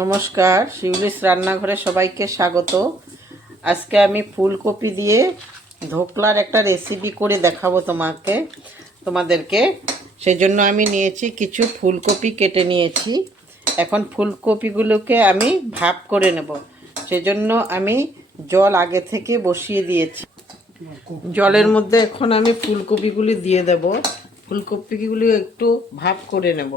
নমস্কার, শিউলিস রান্নাঘরে সবাইকে স্বাগত। আজকে আমি ফুলকপি দিয়ে ধোকলার একটা রেসিপি করে দেখাবো তোমাদেরকে। সেজন্য আমি নিয়েছি কিছু ফুলকপি কেটে নিয়েছি। এখন ফুলকপিগুলোকে আমি ভাপ করে নেব। সেজন্য আমি জল আগে থেকে বসিয়ে দিয়েছি। জলের মধ্যে এখন আমি ফুলকপিগুলি দিয়ে দেব। ফুলকপিগুলি একটু ভাপ করে নেব।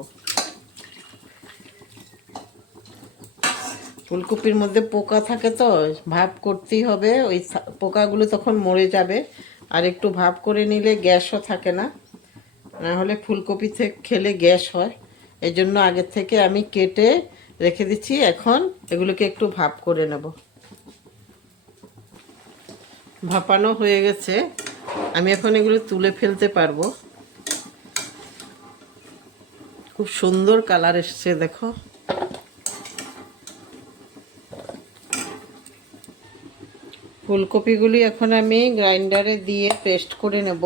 ফুলকপির মধ্যে পোকা থাকে তো ভাপ করতেই হবে, ওই পোকাগুলো তখন মরে যাবে। আর একটু ভাপ করে নিলে গ্যাসও থাকে না, না হলে ফুলকপি থেকে খেলে গ্যাস হয়। এই জন্য আগে থেকে আমি কেটে রেখে দিচ্ছি। এখন এগুলোকে একটু ভাপ করে নেব। ভাপানো হয়ে গেছে, আমি এখন এগুলো তুলে ফেলতে পারবো। খুব সুন্দর কালার এসছে, দেখো। ফুলকপিগুলি এখন আমি গ্রাইন্ডারে দিয়ে পেস্ট করে নেব।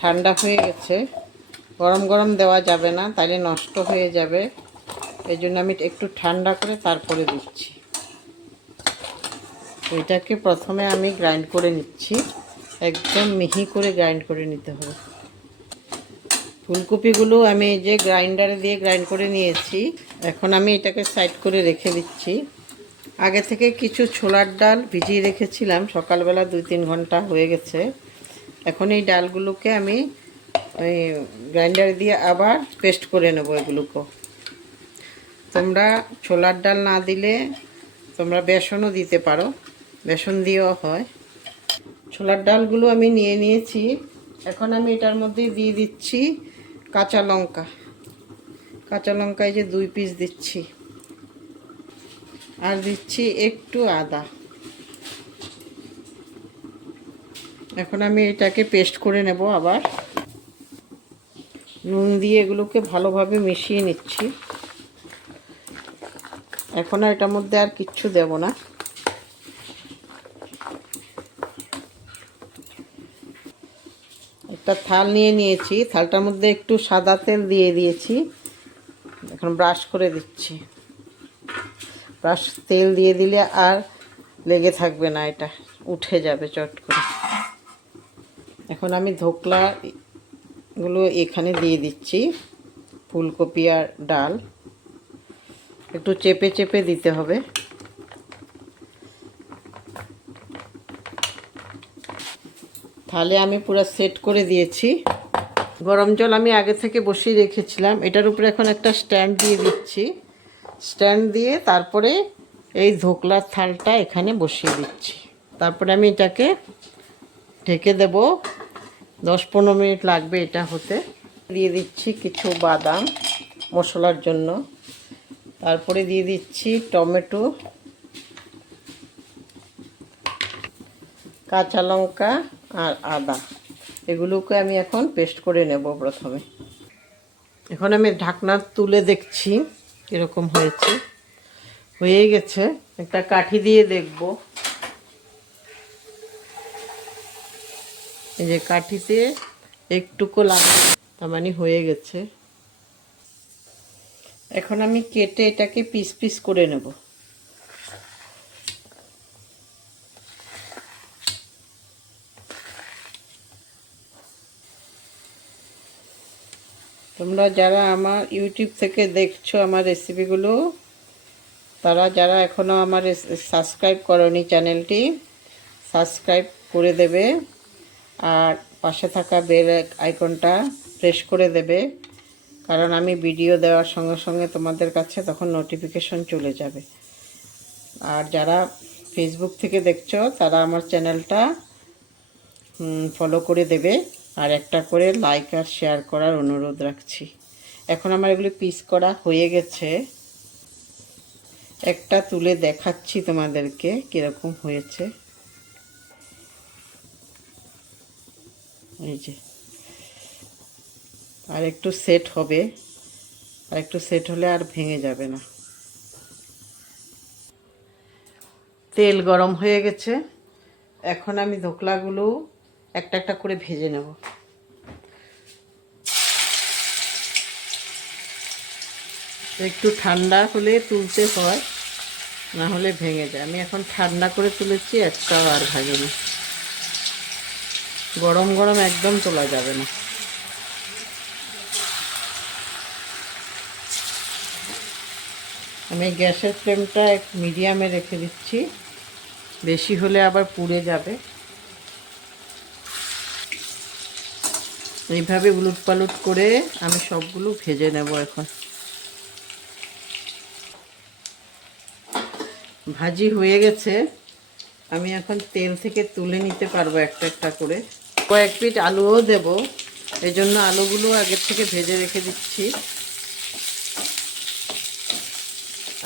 ঠান্ডা হয়ে গেছে, গরম গরম দেওয়া যাবে না, তাহলে নষ্ট হয়ে যাবে। এই জন্য আমি একটু ঠান্ডা করে তারপরে দিচ্ছি। এটাকে প্রথমে আমি গ্রাইন্ড করে নিচ্ছি, একদম মিহি করে গ্রাইন্ড করে নিতে হবে। ফুলকপিগুলো আমি এই যে গ্রাইন্ডারে দিয়ে গ্রাইন্ড করে নিয়েছি। এখন আমি এটাকে সাইড করে রেখে দিচ্ছি। আগে থেকে কিছু ছোলার ডাল ভিজিয়ে রেখেছিলাম, সকালবেলা 2-3 ঘন্টা হয়ে গেছে। এখন এই ডালগুলোকে আমি ওই গ্রাইন্ডারে দিয়ে আবার পেস্ট করে নেব। এগুলোকে তোমরা ছোলার ডাল না দিলে তোমরা বেসনও দিতে পারো, বেসন দিয়েও হয়। ছোলার ডালগুলো আমি নিয়ে নিয়েছি। এখন আমি এটার মধ্যে দিয়ে দিচ্ছি কাঁচা লঙ্কা। কাঁচা লঙ্কায় যে 2 পিস দিচ্ছি, আর দিচ্ছি একটু আদা। এখন আমি এটাকে পেস্ট করে নেব। আবার নুন দিয়ে এগুলোকে ভালোভাবে মিশিয়ে নিচ্ছি। এখন আর এটার মধ্যে আর কিচ্ছু দেব না। একটা থাল নিয়ে নিয়েছি, থালটার মধ্যে একটু সাদা তেল দিয়ে দিয়েছি। এখন ব্রাশ করে দিচ্ছি। ব্রাশ তেল দিয়ে দিলে আর লেগে থাকবে না, এটা উঠে যাবে চট করে। এখন আমি ধোকলাগুলো এখানে দিয়ে দিচ্ছি। ফুলকপি আর ডাল একটু চেপে চেপে দিতে হবে। তাহলে আমি পুরো সেট করে দিয়েছি। গরম জল আমি আগে থেকে বসিয়ে রেখেছিলাম। এটার উপরে এখন একটা স্ট্যান্ড দিয়ে দিচ্ছি। স্ট্যান্ড দিয়ে তারপরে এই ধোকলার থালটা এখানে বসিয়ে দিচ্ছি। তারপরে আমি এটাকে ঢেকে দেব। 10-15 মিনিট লাগবে এটা হতে। দিয়ে দিচ্ছি কিছু বাদাম মশলার জন্য। তারপরে দিয়ে দিচ্ছি টমেটো, কাঁচা লঙ্কা আর আদা। এগুলোকে আমি এখন পেস্ট করে নেব প্রথমে। এখন আমি ঢাকনা তুলে দেখছি কীরকম হয়েছে। হয়ে গেছে। একটা কাঠি দিয়ে দেখব। এই যে কাঠিতে একটুকু লাগে, তার মানে হয়ে গেছে। এখন আমি কেটে এটাকে পিস পিস করে নেব। তোমরা যারা আমার ইউটিউব থেকে দেখছো আমার রেসিপিগুলো, তারা যারা এখনও আমার সাবস্ক্রাইব করনি চ্যানেলটি, সাবস্ক্রাইব করে দেবে। আর পাশে থাকা বেল আইকনটা প্রেস করে দেবে, কারণ আমি ভিডিও দেওয়ার সঙ্গে সঙ্গে তোমাদের কাছে তখন নোটিফিকেশন চলে যাবে। আর যারা ফেসবুক থেকে দেখছো তারা আমার চ্যানেলটা ফলো করে দেবে। আর একটা করে লাইক আর শেয়ার করার অনুরোধ রাখছি। এখন আমার এগুলি পিস করা হয়ে গেছে। একটা তুলে দেখাচ্ছি তোমাদেরকে কীরকম হয়েছে। এই যে, আর একটু সেট হবে, আর একটু সেট হলে আর ভেঙে যাবে না। তেল গরম হয়ে গেছে। এখন আমি ধোকলাগুলো একটা একটা করে ভেজে নেব। একটু ঠান্ডা হলে তুলতে হয়, না হলে ভেঙে যায়। আমি এখন ঠান্ডা করে তুলেছি, একটাও আর ভাঙেনি। গরম গরম একদম তোলা যাবে না। আমি গ্যাসের ফ্লেমটা মিডিয়ামে রেখে দিচ্ছি, বেশি হলে আবার পুড়ে যাবে। এইভাবে উলট পালট করে আমি সবগুলো ভেজে নেব। এখন ভাজি হয়ে গেছে, আমি এখন তেল থেকে তুলে নিতে পারবো একটা একটা করে। কয়েক পিস আলুও দেব, এই জন্য আলুগুলো আগের থেকে ভেজে রেখে দিচ্ছি।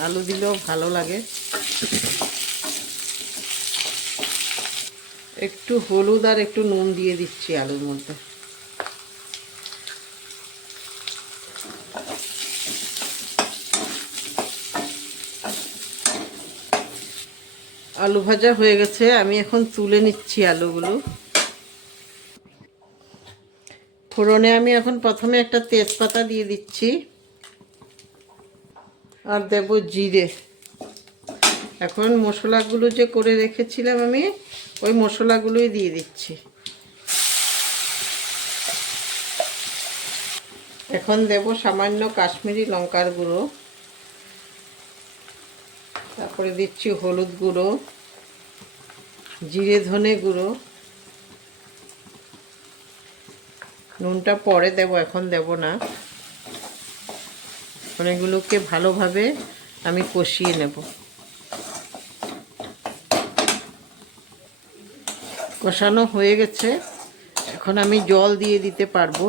আলু দিলেও ভালো লাগে। একটু হলুদ আর একটু নুন দিয়ে দিচ্ছি আলুর মধ্যে। আলু ভাজা হয়ে গেছে, আমি এখন তুলে নিচ্ছি আলুগুলো। ফোড়নে আমি এখন প্রথমে একটা তেজপাতা দিয়ে দিচ্ছি, আর দেব জিরে। এখন মশলাগুলো যে করে রেখেছিলাম আমি, ওই মশলাগুলোই দিয়ে দিচ্ছি। এখন দেব সামান্য কাশ্মীরি লঙ্কার গুঁড়ো, তারপরে দিচ্ছি হলুদ গুঁড়ো, জিরে ধনে গুঁড়ো। নুনটা পরে দেব, এখন দেব না। এগুলোকে ভালোভাবে আমি কষিয়ে নেব। কষানো হয়ে গেছে, এখন আমি জল দিয়ে দিতে পারবো।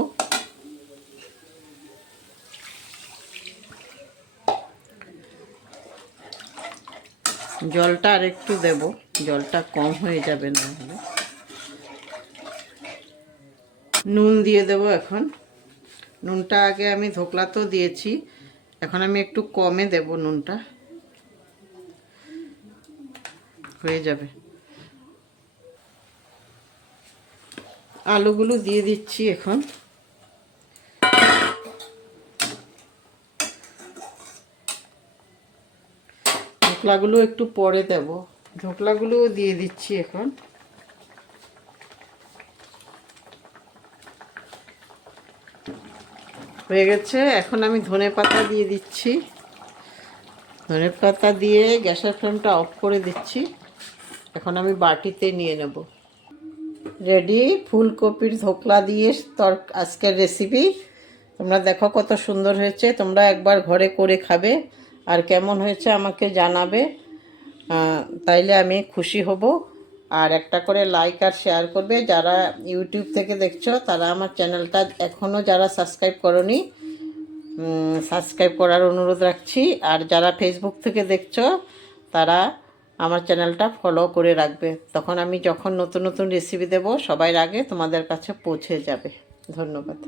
জলটা আর একটু দেব, জলটা কম হয়ে যাবে না হলে। নুন দিয়ে দেব এখন। নুনটা আগে আমি ধোকলাতেও দিয়েছি, এখন আমি একটু কমে দেব নুনটা, হয়ে যাবে। আলুগুলো দিয়ে দিচ্ছি এখন। ঢোকলাগুলো একটু পরে দেব, ঢোকলাগুলোও দিয়ে দিচ্ছি এখন। হয়ে গেছে, এখন আমি ধনেপাতা দিয়ে দিচ্ছি। ধনেপাতা দিয়ে গ্যাসের ফ্লেমটা অফ করে দিচ্ছি। এখন আমি বাটিতে নিয়ে নেব। রেডি ফুলকপির ধোকলা দিয়ে আজকের রেসিপি। তোমরা দেখো কত সুন্দর হয়েছে, তোমরা একবার ঘরে করে খাবে, আর কেমন হয়েছে আমাকে জানাবে। তাইলে আমি খুশি হব। আর একটা করে লাইক আর শেয়ার করবে। যারা ইউটিউব থেকে দেখছো তারা আমার চ্যানেলটা এখনও যারা সাবস্ক্রাইব করোনি, সাবস্ক্রাইব করার অনুরোধ রাখছি। আর যারা ফেসবুক থেকে দেখছো তারা আমার চ্যানেলটা ফলো করে রাখবে, তখন আমি যখন নতুন নতুন রেসিপি দেব সবার আগে তোমাদের কাছে পৌঁছে যাবে। ধন্যবাদ।